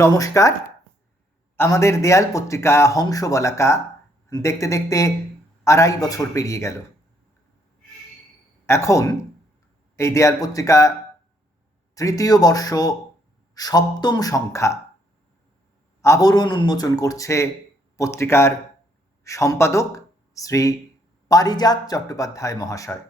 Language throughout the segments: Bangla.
নমস্কার। আমাদের দেয়াল পত্রিকা হংস বলাকা দেখতে দেখতে আড়াই বছর পেরিয়ে গেল। এখন এই দেয়াল পত্রিকা তৃতীয় বর্ষ সপ্তম সংখ্যা আবরণ উন্মোচন করছে পত্রিকার সম্পাদক শ্রী পারিজাত চট্টোপাধ্যায় মহাশয়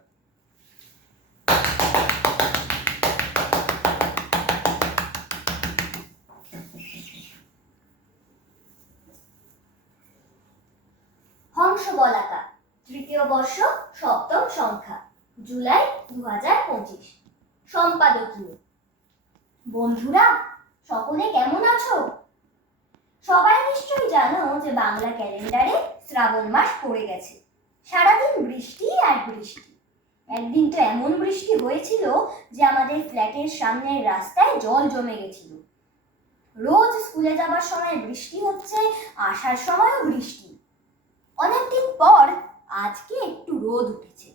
হংস বলাকা তৃতীয় বর্ষ সপ্তম সংখ্যা জুলাই দু হাজার পঁচিশ। সম্পাদকীয়। বন্ধুরা, সকলে কেমন আছো? সবাই নিশ্চয়ই জানো যে বাংলা ক্যালেন্ডারে শ্রাবণ মাস পড়ে গেছে। সারাদিন বৃষ্টি আর বৃষ্টি। একদিন তো এমন বৃষ্টি হয়েছিল যে আমাদের ফ্ল্যাটের সামনের রাস্তায় জল জমে গেছিল। রোজ স্কুলে যাবার সময় বৃষ্টি হচ্ছে, আসার সময়ও বৃষ্টি। অনেকদিন পর আজকে একটু রোদ উঠেছে।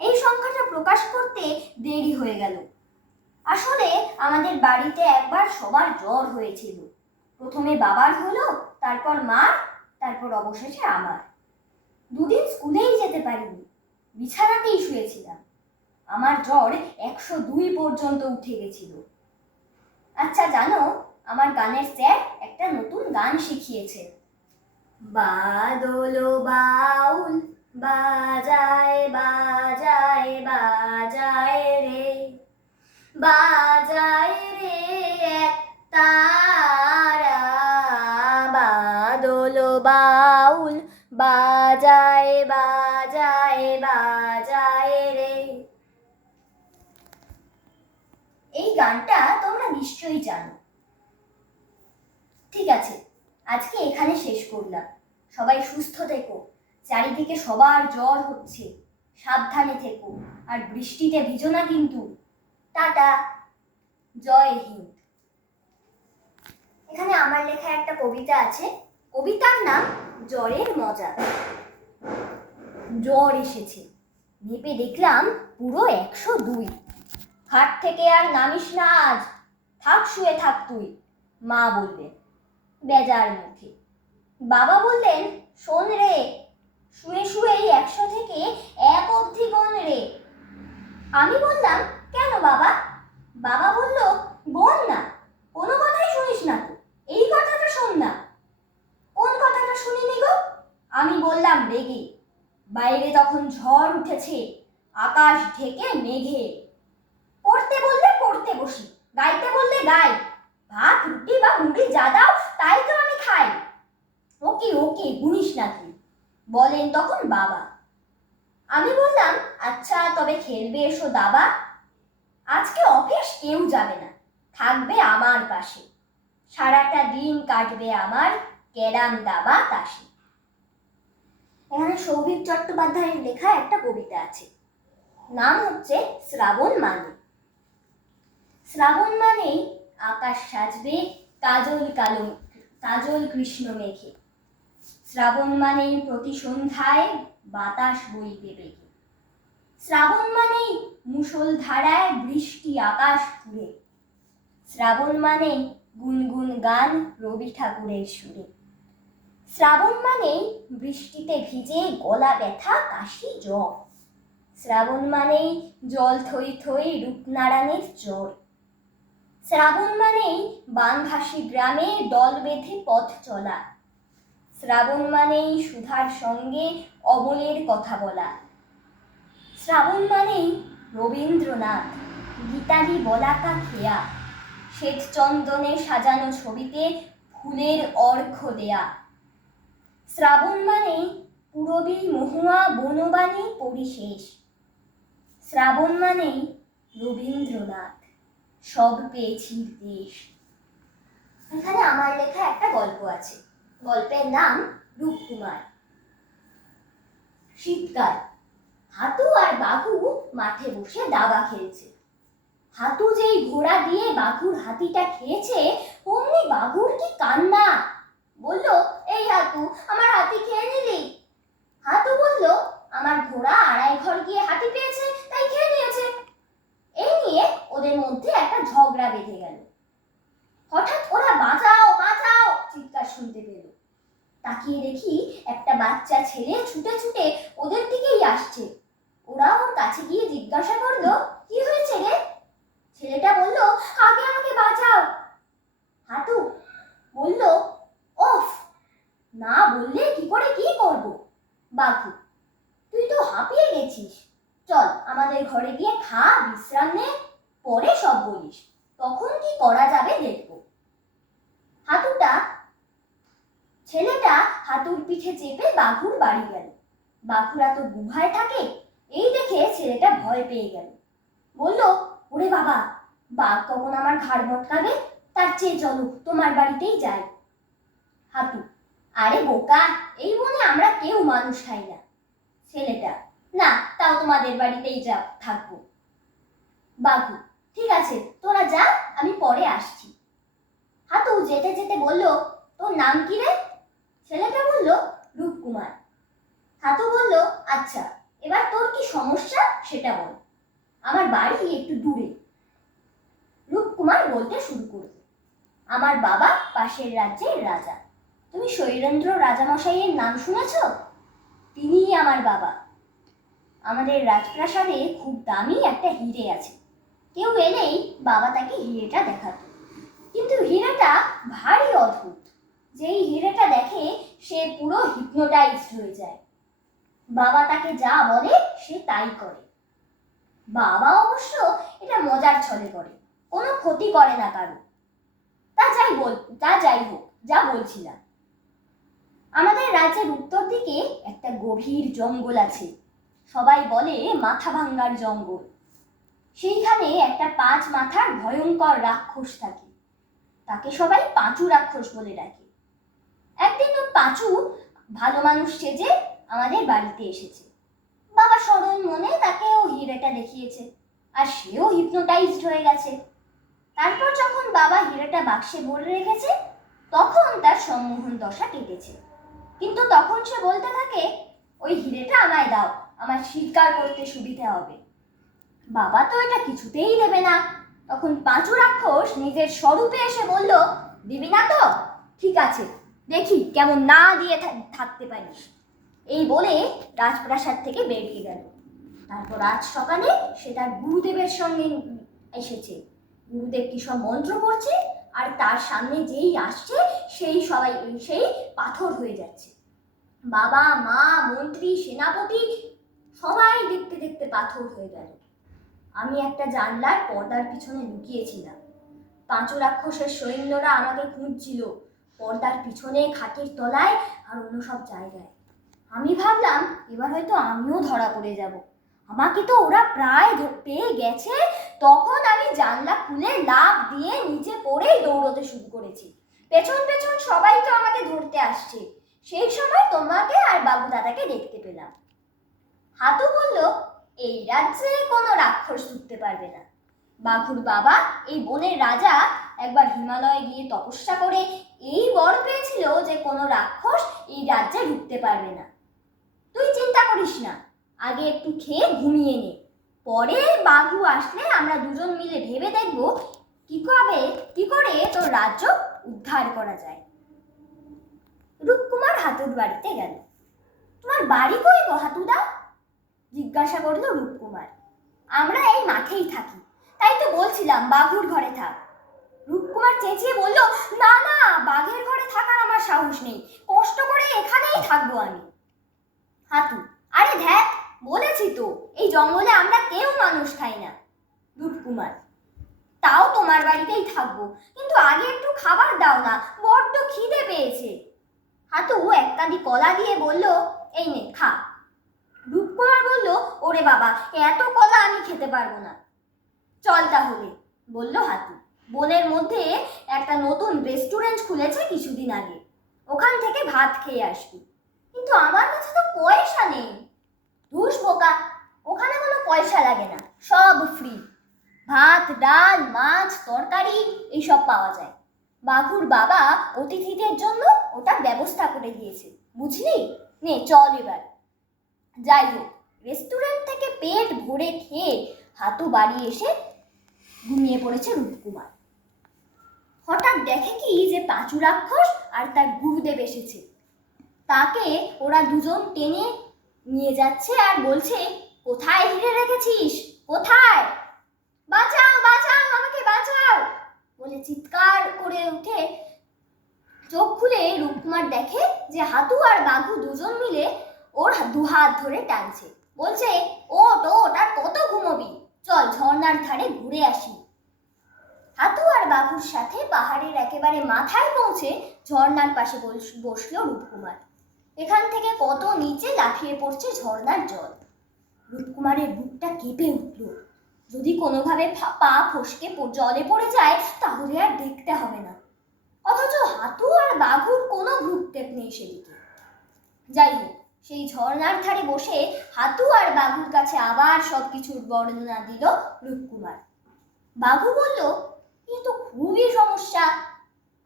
এই সংখ্যাটা প্রকাশ করতে দেরি হয়ে গেল। আসলে আমাদের বাড়িতে একবার সবার জ্বর হয়েছিল। প্রথমে বাবার হলো, তারপর মার, তারপর অবশেষে আমার। দুদিন স্কুলেই যেতে পারিনি, বিছানাতেই শুয়েছিলাম। আমার জ্বর একশো দুই পর্যন্ত উঠে গেছিল। আচ্ছা জানো, আমার গানের স্যার একটা নতুন গান শিখিয়েছে বাদল বাউল বাজায় বাজায় বাজায় রে। বাজায় রে এক তারা বাদল বাউল। বাজায় বাজায় বাজায় রে। এই গানটা তোমরা নিশ্চয়ই জানো। ঠিক আছে, আজকে এখানে শেষ করলাম। সবাই সুস্থ থেকো। চারিদিকে সবার জ্বর হচ্ছে। সাবধানে থেকো। আর বৃষ্টিতে ভিজো না কিন্তু। টাটা। জয় হিন্দ। এখানে আমার লেখা একটা কবিতা আছে। কবিতার নাম জ্বরের মজা। জ্বর এসেছে। নেপে দেখলাম পুরো একশো দুই। হাট থেকে আর নামিস না আজ। থাক, শুয়ে থাক তুই। মা বললেন। বেজার মুখে। বাবা বললেন, শোন রে শুয়ে শুয়েই একশো থেকে এক অবধি গণ রে আমি বললাম, কেন বাবা? বাবা বলল গণ না, কোনো কথাই শুনিস না এই কথাটা শোন না। কোন কথাটা শুনিনি গো? আমি বললাম, রেগে। বাইরে তখন ঝড় উঠেছে, আকাশ ঢেকে মেঘে। পড়তে বললে পড়তে বসি, গাইতে বললে গাই, ভাত, রুটি বা মুড়ি যা দাও, তাই তো আমি খাই। ওকে ওকে, গুনিস না তুই। বলেন তখন বাবা। আমি বললাম আচ্ছা তবে খেলবে এসো দাবা। আজকে অফিস কেউ যাবে না, থাকবে আমার পাশে। সারাটা দিন কাটবে আমার ক্যারাম দাবা তাসে। এখানে সৌভিক চট্টোপাধ্যায়ের লেখা একটা কবিতা আছে। নাম হচ্ছে শ্রাবণ মানে। শ্রাবণ মানেই আকাশ সাজবে কাজল কালো, কাজল কৃষ্ণ মেঘে। শ্রাবণ মানে প্রতি সন্ধ্যায় বাতাস বইবে বেগে শ্রাবণ মানেই মুষল ধারায় বৃষ্টি আকাশ ফুরে শ্রাবণ মানেই গুনগুন গান রবি ঠাকুরের সুরে। শ্রাবণ মানেই বৃষ্টিতে ভিজে গলা ব্যথা, কাশি, জ্বর। শ্রাবণ মানেই জল থই থই রূপনারায়ণের জ্বর শ্রাবণ মানেই বানভাসী গ্রামে দল বেঁধে পথ চলা। শ্রাবণ মানেই সুধার সঙ্গে অমলের কথা বলা। শ্রাবণ মানেই রবীন্দ্রনাথ গীতালি বলাকা খেয়া। শ্বেত চন্দনে সাজানো ছবিতে ফুলের অর্ঘ্য দেয়া। শ্রাবণ মানেই পুরবী মহুয়া বনবাণী পরিশেষ। শ্রাবণ মানেই রবীন্দ্রনাথ, সব পেয়েছি দেশ। এখানে আমার লেখা একটা গল্প আছে। গল্পের নাম রূপকুমার। শীতকাল। হাতু আর বাঘু মাঠে বসে দাবা খেলছে। হাতু যেই ঘোড়া দিয়ে বাঘুর হাতিটা খেয়েছে, অমনি বাঘুর কি কান্না? বলল, এই হাতু, আমার হাতি খেয়ে নিলি? হাতু বলল, আমার ঘোড়া আড়াই ঘর গিয়ে হাতি পেয়েছে, তাই খেয়ে নিয়েছে। এই নিয়ে ওদের মধ্যে একটা ঝগড়া বেঁধে গেল। হঠাৎ তাকিয়ে দেখি একটা বাচ্চা ছেলে ছুটে ছুটে ওদের দিকেই আসছে। ওরা ওর কাছে গিয়ে জিজ্ঞাসা করল, কি হয়েছে রে? ছেলেটা বলল, আগে আমাকে বাঁচাও। হাঁটু বলল, ওফ, না বললে কি করে কি করব? বাঘু, তুই তো হাঁপিয়ে গেছিস। চল, আমাদের ঘরে গিয়ে খা, বিশ্রাম নে, পরে সব বলিস। তখন কি করা যাবে দেখব। হাতুটা ছেলেটা হাতুর পিঠে চেপে বাঘুর বাড়ি গেল। বাঘুরা তো গুহায় থাকে, এই দেখে ছেলেটা ভয় পেয়ে গেল। বলল, ওরে বাবা, বাঘ কখন আমার ঘাড় মটকাবে? তার চেয়ে চলো, তোমার বাড়িতেই যাই। হাতু, আরে বোকা, এই বনে আমরা কেউ মানুষ খাই না। ছেলেটা, না, তাও তোমাদের বাড়িতেই যা থাকব। বাঘু, ঠিক আছে, তোরা যা, আমি পরে আসছি। হাতু যেতে যেতে বলল, তোর নাম কি রে? ছেলেটা বলল, রূপকুমার। হাতু বলল আচ্ছা এবার তোর কি সমস্যা সেটা বল। আমার বাড়ি একটু দূরে। রূপকুমার বলতে শুরু করল, আমার বাবা পাশের রাজ্যের রাজা। তুমি শৈলেন্দ্র রাজামশাইয়ের নাম শুনেছ? তিনিই আমার বাবা। আমাদের রাজপ্রাসাদে খুব দামি একটা হিরে আছে। কেউ এলেই বাবা তাকে হিরেটা দেখাতো। কিন্তু হিরেটা ভারী অদ্ভুত। সে পুরো হিপনোটাইজড হয়ে যায়। বাবা তাকে যা বলে, সে তাই করে। বাবা অবশ্য এটা মজার ছলে করে, কোনো ক্ষতি করে না কারও। তা যাই বল, তা যাই হোক, যা বলছিলাম। আমাদের রাজ্যের উত্তর দিকে একটা গভীর জঙ্গল আছে। সবাই বলে মাথা ভাঙ্গার জঙ্গল। সেইখানে একটা পাঁচ মাথার ভয়ঙ্কর রাক্ষস থাকে। তাকে সবাই পাঁচু রাক্ষস বলে ডাকে। একদিন ও পাঁচু ভালো মানুষ সেজে আমাদের বাড়িতে এসেছে। বাবা সরল মনে তাকে ও হিরেটা দেখিয়েছে, আর সেও হিপনোটাইজড হয়ে গেছে। তারপর যখন বাবা হিরেটা বাক্সে ভরে রেখেছে, তখন তার সম্মোহন দশা কেটেছে। কিন্তু তখন সে বলতে থাকে, ওই হিরেটা আমায় দাও আমার স্বীকার করতে সুবিধা হবে। বাবা তো এটা কিছুতেই দেবে না। তখন পাঁচু রাক্ষস নিজের স্বরূপে এসে বলল, দিবি না তো? ঠিক আছে দেখি কেমন না দিয়ে থাকতে পারিস এই বলে রাজপ্রাসাদ থেকে বেরিয়ে গেল। তারপর আজ সকালে সে তার গুরুদেবের সঙ্গে এসেছে। গুরুদেব কি সব মন্ত্র করছে আর তার সামনে যেই আসছে, সেই সবাই, সেই পাথর হয়ে যাচ্ছে। বাবা, মা, মন্ত্রী, সেনাপতি সবাই দেখতে দেখতে পাথর হয়ে গেল। আমি একটা জানলার পর্দার পিছনে লুকিয়েছিলাম। পাঁচু রাক্ষসের সৈন্যরা আমাকে খুঁজছিল। পর্দার পিছনে, খাটের তলায় আর অন্য সব জায়গায়। আমি ভাবলাম, এবার হয়তো আমিও ধরা পড়ে যাব। আমাকে তো ওরা প্রায় পেয়ে গেছে। তখন আমি জানলা খুলে লাফ দিয়ে নিচে পড়েই দৌড়তে শুরু করেছি। পেছন পেছন সবাই তো আমাকে ধরতে আসছে। সেই সময় তোমাকে আর বাবু দাদাকে দেখতে পেলাম। হাতু বলল, এই রাজ্যে কোনো রাক্ষস ঢুকতে পারবে না। বাঘুর বাবা, এই বনের রাজা একবার হিমালয়ে গিয়ে তপস্যা করে এই বর পেয়েছিল যে কোনো রাক্ষস এই রাজ্যে ঢুকতে পারবে না। তুই চিন্তা করিস না, আগে একটু খেয়ে ঘুমিয়ে নে। পরে বাঘু আসলে আমরা দুজন মিলে ভেবে দেখব কি করে কি করে তোর রাজ্য উদ্ধার করা যায়। রূপকুমার হাতুর বাড়িতে গেল। তোমার বাড়ি কই গো হাতুদা? জিজ্ঞাসা করল রূপকুমার। আমরা এই মাঠেই থাকি, তাই তো বলছিলাম বাঘুর ঘরে থাক। রূপকুমার চেঁচিয়ে বলল, না না, বাঘের ঘরে থাকার আমার সাহস নেই। কষ্ট করে এখানেই থাকব আমি। হাতু, আরে ধ্যাত, বলেছি তো, এই জঙ্গলে আমরা কেউ মানুষ খাই না। রূপকুমার, তাও তোমার বাড়িতেই থাকব, কিন্তু আগে একটু খাবার দাও না, বড্ড খিদে পেয়েছে। হাতু এক কাঁদি কলা দিয়ে বলল, এই নে, খা। রূপকুমার বলল, ওরে বাবা, এত কলা আমি খেতে পারব না। চল তাহলে, বলল হাতু। বনের মধ্যে একটা নতুন রেস্টুরেন্ট খুলেছে কিছুদিন আগে। ওখান থেকে ভাত খেয়ে আসবি। কিন্তু আমার কাছে তো পয়সা নেই। ধুস বোকা, ওখানে কোনো পয়সা লাগে না, সব ফ্রি ভাত, ডাল, মাছ, তরকারি, এইসব পাওয়া যায়। বাঘুর বাবা অতিথিদের জন্য ওটার ব্যবস্থা করে দিয়েছে। বুঝলি? নে, চল এবার। যাই হোক রেস্টুরেন্ট থেকে পেট ভরে খেয়ে হাতু বাড়ি এসে ঘুমিয়ে পড়েছে রূপকুমার। হঠাৎ দেখে কি যে পাঁচু রাক্ষস আর তার গুরুদেব এসেছে। তাকে ওরা দুজন টেনে নিয়ে যাচ্ছে আর বলছে, কোথায় হিরে রেখেছিস? কোথায়? বাঁচাও বাঁচাও, আমাকে বাঁচাও! বলে চিৎকার করে উঠে চোখ খুলে রূপকুমার দেখে যে হাতু আর বাঘু দুজন মিলে ওর দু হাত ধরে টানছে। বলছে ওট ওট আর কত ঘুমোবি? চল ঝর্নার ধারে ঘুরে আসি। হাতু আর বাঘুর সাথে পাহাড়ের একেবারে মাথায় পৌঁছে ঝর্ণার পাশে বস- বসল রূপকুমার। এখান থেকে কত নিচে লাফিয়ে পড়ছে ঝর্ণার জল। রূপকুমারের বুকটা কেঁপে উঠল। যদি কোনোভাবে পা ফসকে জলে পড়ে যায়, তাহলে আর দেখতে হবে না। অথচ হাতু আর বাঘুর কোনো ভ্রুক্ষেপ নেই সেদিকে। যাই হোক, সেই ঝর্ণার ধারে বসে হাতু আর বাঘুর কাছে আবার সব কিছুর বর্ণনা দিল রূপকুমার। বাঘু বলল এ তো খুবই সমস্যা।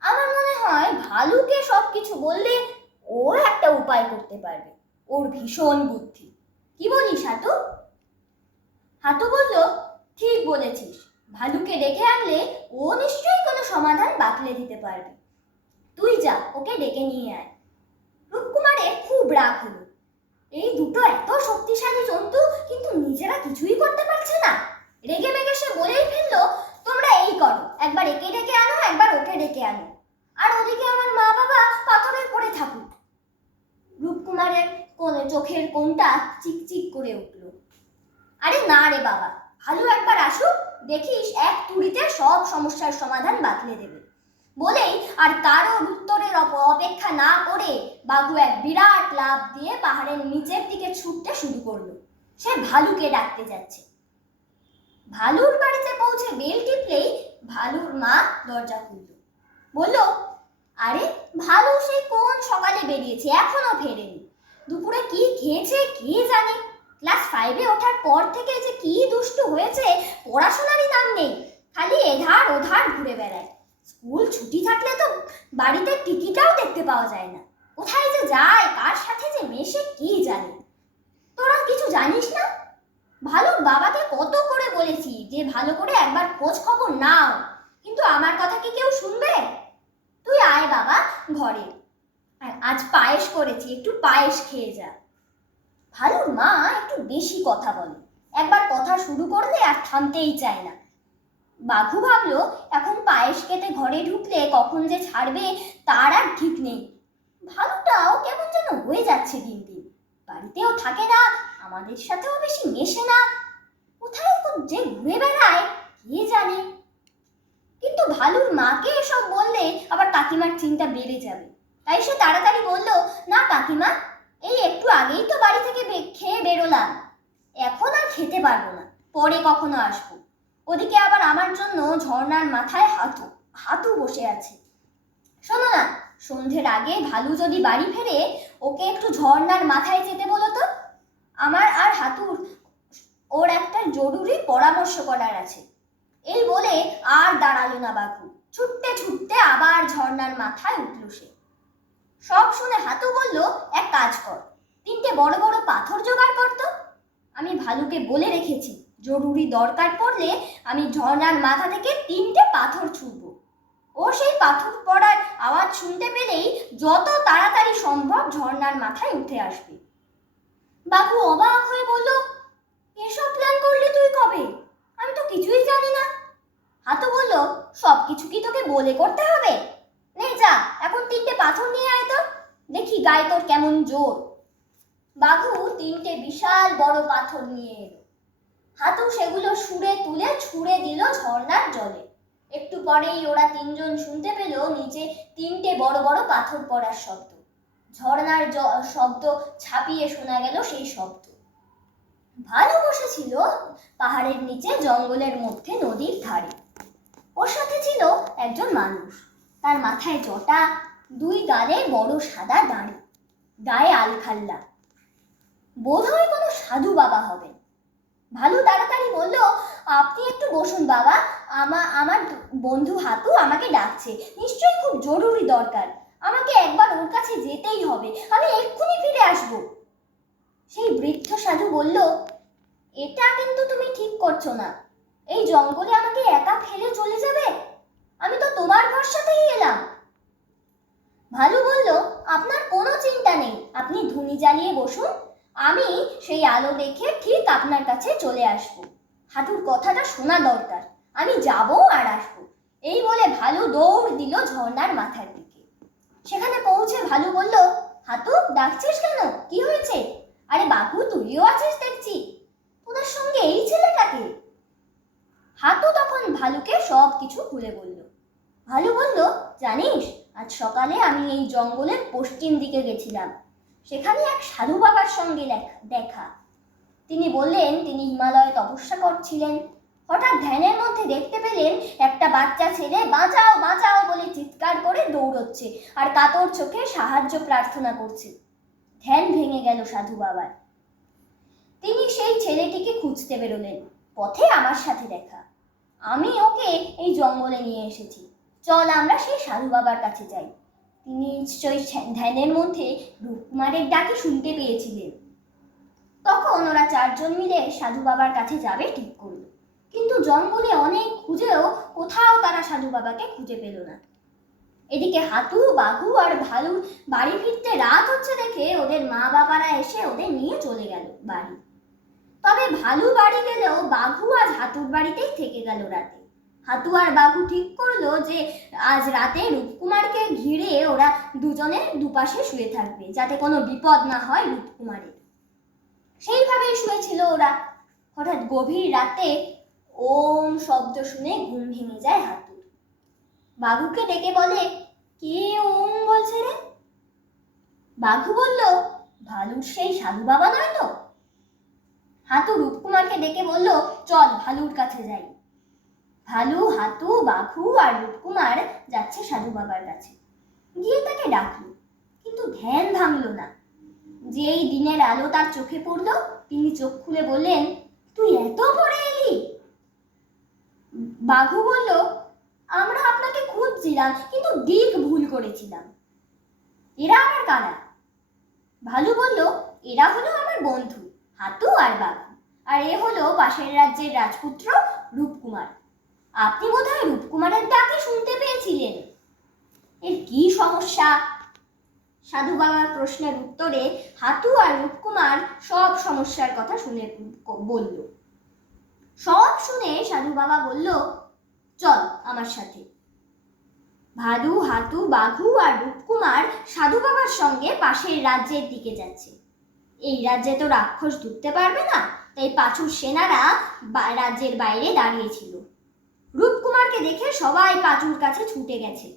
আমার মনে হয় ভালুকে সব কিছু বললে ও একটা উপায় করতে পারবে। ওর ভীষণ বুদ্ধি। কি বলিস, হাতু? হাতু বলল, ঠিক বলেছিস। ভালুকে ডেকে আনলে ও নিশ্চয়ই কোনো সমাধান বাতলে দিতে পারবে। তুই যা, ওকে ডেকে নিয়ে আয়। রূপকুমারের খুব রাগ হলো। এই দুটো এত শক্তিশালী জন্তু, কিন্তু নিজেরা কিছুই করতে পারছে না। রেগে মেগে সে বলেই ফেলল তোমরা এই করো, একবার একে ডেকে আনো, একবার ওকে ডেকে আনো। আর ওদিকে আমার মা বাবা পাথরের পড়ে থাকুক। রূপকুমারের কোন চোখের কোনটা চিকচিক করে উঠল। আরে না রে বাবা, ভালো একবার আসুক, দেখিস এক তুড়িতে সব সমস্যার সমাধান বাতলে দেবে। বলেই আর কারোর উত্তরের অপেক্ষা না করে বাঘু এক বিরাট লাফ দিয়ে পাহাড়ের নিচের দিকে ছুটতে শুরু করল। সে ভালুকে ডাকতে যাচ্ছে। ভালুর বাড়িতে পৌঁছে বেল টিপলেই ভালুর মা দরজা খুলল। বলল, আরে, ভালু সেই কোন সকালে বেরিয়েছে? এখনও ফেরেনি। দুপুরে কি খেয়েছে কে জানে? ক্লাস ফাইভে ওঠার পর থেকে যে কি দুষ্টু হয়েছে, পড়াশোনারই নাম নেই। খালি এধার ওধার ঘুরে বেড়ায়। স্কুল ছুটি থাকলে তো বাড়িতে টিকিটাও দেখতে পাওয়া যায় না। কোথায় যে যায়, কার সাথে যে মেশে কি জানে? তোরা কিছু জানিস না? ভালো বাবাকে কত করে বলেছি যে ভালো করে একবার খোঁজ খবর নাও। কিন্তু আমার কথা কি কেউ শুনবে? তুই আয় বাবা ঘরে। আর আজ পায়েস করেছি, একটু পায়েস খেয়ে যা। ভালোর মা একটু বেশি কথা বলে। একবার কথা শুরু করলে আর থামতেই চায় না। বাঘু ভাবলো, এখন পায়েস খেতে ঘরে ঢুকলে কখন যে ছাড়বে তার আর ঠিক নেই। ভালোটাও কেমন যেন হয়ে যাচ্ছে দিন দিন। বাড়িতেও থাকে না আমাদের সাথেও বেশি মেশে না। কোথায় যে ঘুরে বেড়ায়, কে জানে? কিন্তু ভালুর মাকে এসব বললে আবার কাকিমার চিন্তা বেড়ে যাবে। তাই সে তাড়াতাড়ি বলল, না কাকিমা, এই একটু আগেই তো বাড়ি থেকে খেয়ে বেরোলাম। এখন আর খেতে পারব না, পরে কখনো আসব। ওদিকে আবার আমার জন্য ঝর্ণার মাথায় হাতু হাতু বসে আছে। শোনো না, সন্ধ্যের আগে ভালু যদি বাড়ি ফেরে, ওকে একটু ঝর্ণার মাথায় যেতে বলো তো। আমার আর হাতুর, ওর একটা জরুরি পরামর্শ করার আছে। এই বলে আর দাঁড়াল না বাঘু ছুটতে ছুটতে আবার ঝর্ণার মাথায় উঠল সে। সব শুনে হাতু বলল, এক কাজ কর। তিনটে বড় বড় পাথর জোগাড় করতো আমি ভালুকে বলে রেখেছি, জরুরি দরকার পড়লে আমি ঝর্ণার মাথা থেকে তিনটে পাথর ছুঁড়ব। ও সেই পাথর পড়ার আওয়াজ শুনতে পেলেই যত তাড়াতাড়ি সম্ভব ঝর্ণার মাথায় উঠে আসবে। বাবু অবাক হয়ে বলল, এসব প্ল্যান করলি তুই কবে? আমি তো কিছুই জানি না। হাতু বলল সব কিছু কি তোকে বলে করতে হবে? নে যা, এখন তিনটে পাথর নিয়ে আয় তো, দেখি গায়ে তোর কেমন জোর। বাঘু তিনটে বিশাল বড় পাথর নিয়ে এলো। হাতু সেগুলো সুরে তুলে ছুঁড়ে দিল ঝর্ণার জলে। একটু পরেই ওরা তিনজন শুনতে পেল, নিচে তিনটে বড় বড় পাথর পড়ার শব্দ। ঝর্ণার শব্দ ছাপিয়ে শোনা গেল সেই শব্দ। ভালো বসেছিল পাহাড়ের নিচে জঙ্গলের মধ্যে নদীর ধারে। ওর সাথে ছিল একজন মানুষ। তার মাথায় জটা, দুই গালে বড় সাদা দাঁড়ি, গায়ে আলখাল্লা। বোধ হয় কোনো সাধু বাবা হবেন। ভালো তাড়াতাড়ি বলল, আপনি একটু বসুন বাবা। আমা, আমার বন্ধু হাতু আমাকে ডাকছে। নিশ্চয়ই খুব জরুরি দরকার। আমাকে একবার ওর কাছে যেতেই হবে। আমি এক্ষুনি ফিরে আসব। সেই বৃদ্ধ সাধু বলল, এটা কিন্তু তুমি ঠিক করছ না। এই জঙ্গলে আমাকে একা ফেলে চলে যাবে? আমি তো তোমার ভরসাতেই এলাম। ভালু বলল, আপনার কোনো চিন্তা নেই। আপনি ধুনি জ্বালিয়ে বসুন। আমি সেই আলো দেখে ঠিক আপনার কাছে চলে আসব। হাঁটুর কথাটা শোনা দরকার। আমি যাব আর আসব। এই বলে ভালু দৌড় দিল ঝর্ণার মাথার দিকে। সেখানে পৌঁছে ভালু বলল, হাতু, ডাকছিস কেন? কি হয়েছে? আরে বাবু, তুইও আছিস দেখছি। তোদের সঙ্গে এই ছেলেটাকে হাতু তখন ভালুকে সব কিছু খুলে বলল। ভালু বলল, জানিস, আজ সকালে আমি এই জঙ্গলের পশ্চিম দিকে গেছিলাম। সেখানে এক সাধু বাবার সঙ্গে দেখা। তিনি বললেন, তিনি হিমালয়ে তপস্যা করছিলেন। হঠাৎ ধ্যানের মধ্যে দেখতে পেলেন একটা বাচ্চা ছেলে বাঁচাও বাঁচাও বলে চিৎকার করে দৌড়চ্ছে আর কাতর চোখে সাহায্য প্রার্থনা করছে। ধ্যান ভেঙে গেল সাধু বাবার। তিনি সেই ছেলেটিকে খুঁজতে বেরোলেন, পথে আমার সাথে দেখা। আমি ওকে এই জঙ্গলে নিয়ে এসেছি। চল আমরা সেই সাধু বাবার কাছে যাই। তিনি নিশ্চয়ই ধ্যানের মধ্যে রূপকুমারের ডাকে শুনতে পেয়েছিলেন। তখন ওরা চারজন মিলে সাধু বাবার কাছে যাবে ঠিক করল কিন্তু জঙ্গলে অনেক খুঁজেও কোথাও তারা সাধু বাবাকে খুঁজে পেল না। এদিকে হাতু, বাঘু আর ভালুর বাড়ি ফিরতে রাত হচ্ছে দেখে ওদের মা বাবারা এসে ওদের নিয়ে চলে গেল বাড়ি। তবে ভালু বাড়ি গেলেও বাঘু আজ হাতুর বাড়িতেই থেকে গেল রাতে। হাতু আর বাঘু ঠিক করল যে আজ রাতে রূপকুমারকে ঘিরে ওরা দুজনে দুপাশে শুয়ে থাকবে, যাতে কোনো বিপদ না হয় রূপকুমারের। সেইভাবেই শুয়েছিল ওরা। হঠাৎ গভীর রাতে ওম শব্দ শুনে ঘুম ভেঙে যায় হাতুর বাঘুকে ডেকে বলে, কে ওম বলছে রে? বাঘু বলল, ভালুর সেই সাধু বাবা নয় তো? হাতু রূপকুমারকে ডেকে বলল, চল ভালুর কাছে যাই। ভালু, হাতু, বাঘু আর রূপকুমার যাচ্ছে সাধু বাবার কাছে। গিয়ে তাকে ডাকলো, কিন্তু ধ্যান ভাঙল না। যেই দিনের আলো তার চোখে পড়ল, তিনি চোখ খুলে বললেন, তুই এত পরে এলি? বাঘু বলল, আমরা আপনাকে খুঁজছিলাম, কিন্তু দিক ভুল করেছিলাম। এরা আমার কারা ভালু বলল, এরা হলো আমার বন্ধু, হাতু আর বাঘু, আর এ হলো পাশের রাজ্যের রাজপুত্র রূপকুমার। আপনি বোধহয় রূপকুমারের ডাকে শুনতে পেয়েছিলেন। এর কি সমস্যা? সাধু বাবার প্রশ্নের উত্তরে হাতু আর রূপকুমার সব সমস্যার কথা শুনে বলল। সব শুনে সাধু বাবা বলল, চল আমার সাথে। ভাদু, হাতু, বাঘু আর রূপকুমার সাধু বাবার সঙ্গে পাশের রাজ্যের দিকে যাচ্ছে। এই রাজ্যে তো রাক্ষস ঢুকতে পারবে না, তাই পাঁচুর সেনারা রাজ্যের বাইরে দাঁড়িয়েছিল রূপকুমারকে দেখে সবাই পাঁচুর কাছে ছুটে গেছে।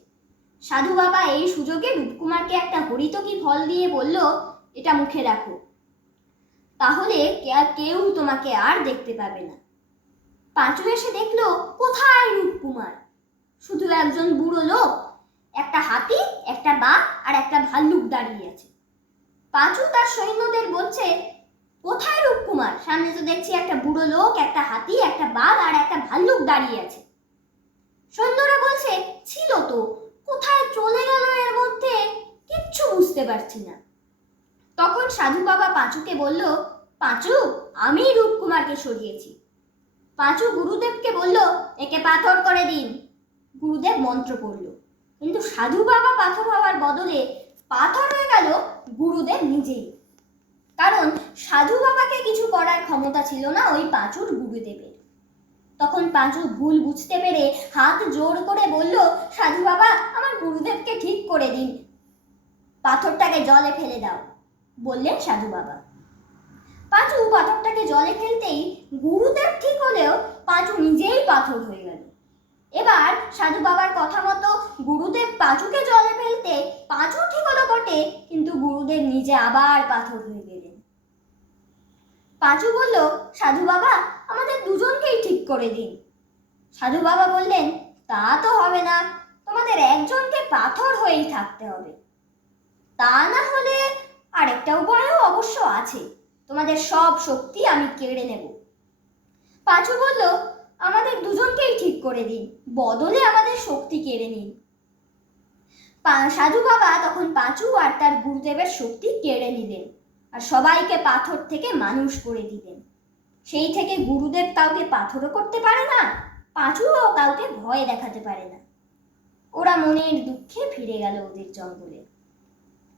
সাধু বাবা এই সুযোগে রূপকুমারকে একটা হরিতকি ফল দিয়ে বলল, এটা মুখে রাখো। তাহলে কেউ তোমাকে আর দেখতে পাবে না। পাঁচু এসে দেখল, কোথায় রূপকুমার? শুধু একজন বুড়ো লোক, একটা হাতি, একটা বাঘ আর একটা ভাল্লুক দাঁড়িয়ে আছে। পাঁচু তার সৈন্যদের বলছে, কোথায় রূপকুমার? সামনে তো দেখছি একটা বুড়ো লোক, একটা হাতি, একটা বাঘ আর একটা ভাল্লুক দাঁড়িয়ে আছে। সৈন্যরা বলছে, ছিল তো, কোথায় চলে গেল এর মধ্যে? কিচ্ছু বুঝতে পারছি না। তখন সাধু বাবা পাঁচুকে বলল, পাঁচু, আমি রূপকুমারকে সরিয়েছি। পাঁচু গুরুদেবকে বলল, একে পাথর করে দিন। গুরুদেব মন্ত্র পড়ল। কিন্তু সাধু বাবা পাথর হওয়ার বদলে পাথর হয়ে গেল গুরুদেব নিজেই। কারণ সাধু বাবাকে কিছু করার ক্ষমতা ছিল না ওই পাঁচুর গুরুদেবের। তখন পাঁচু ভুল বুঝতে পেরে হাত জোর করে বলল, সাধু বাবা, আমার গুরুদেবকে ঠিক করে দিন। পাথরটাকে জলে ফেলে দাও। বললেন সাধু বাবা। পাঁচু পাথরটাকে জলে ফেলতেই গুরুদেব ঠিক হলেও পাঁচু নিজেই পাথর হয়ে গেল। এবার সাধু বাবার কথা মতো গুরুদেব পাঁচুকে জলে ফেলতে পাঁচু ঠিক হলো বটে, কিন্তু গুরুদেব নিজে আবার পাথর হয়ে গেলেন। পাঁচু বলল, সাধু বাবা, আমাদের দুজনকেই ঠিক করে দিন। সাধু বাবা বললেন, তা তো হবে না, তোমাদের একজনকে পাথর হয়েই থাকতে হবে। তা না হলে আরেকটা উপায়ও অবশ্য আছে। তোমাদের সব শক্তি আমি কেড়ে নেব। পাঁচু বলল, আমাদের দুজনকেই ঠিক করে দিন, বদলে আমাদের শক্তি কেড়ে নিন। সাধু বাবা তখন পাঁচু আর তার গুরুদেবের শক্তি কেড়ে নিলেন আর সবাইকে পাথর থেকে মানুষ করে দিলেন। সেই থেকে গুরুদেব কাউকে পাথরও করতে পারে না, পাঁচুও কাউকে ভয় দেখাতে পারে না। ওরা মনের দুঃখে ফিরে গেল ওদের জঙ্গলে।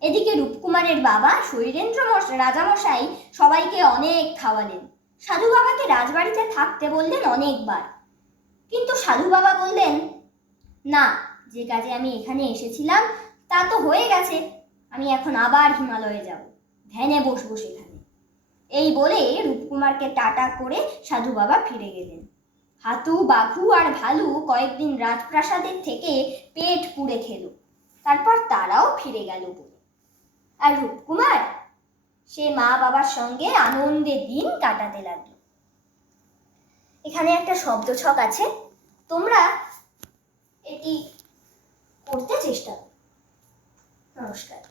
এদিকে রূপকুমারের বাবা শৈলেন্দ্র মশ- রাজামশাই সবাইকে অনেক খাওয়ালেন সাধু বাবাকে রাজবাড়িতে থাকতে বললেন অনেকবার। কিন্তু সাধু বাবা বললেন, না, যে কাজে আমি এখানে এসেছিলাম, তা তো হয়ে গেছে। আমি এখন আবার হিমালয়ে যাব। ধ্যানে বসবো সেখানে। এই বলে রূপকুমারকে টাটা করে সাধু বাবা ফিরে গেলেন। হাতু, বাঘু আর ভালু কয়েকদিন রাজপ্রাসাদের থেকে পেট পুড়ে খেলো। তারপর তারাও ফিরে গেল আর রূপকুমার, সে মা বাবার সঙ্গে আনন্দে দিন কাটাতে লাগল। এখানে একটা শব্দ ছক আছে, তোমরা এটি করতে চেষ্টা করো। নমস্কার।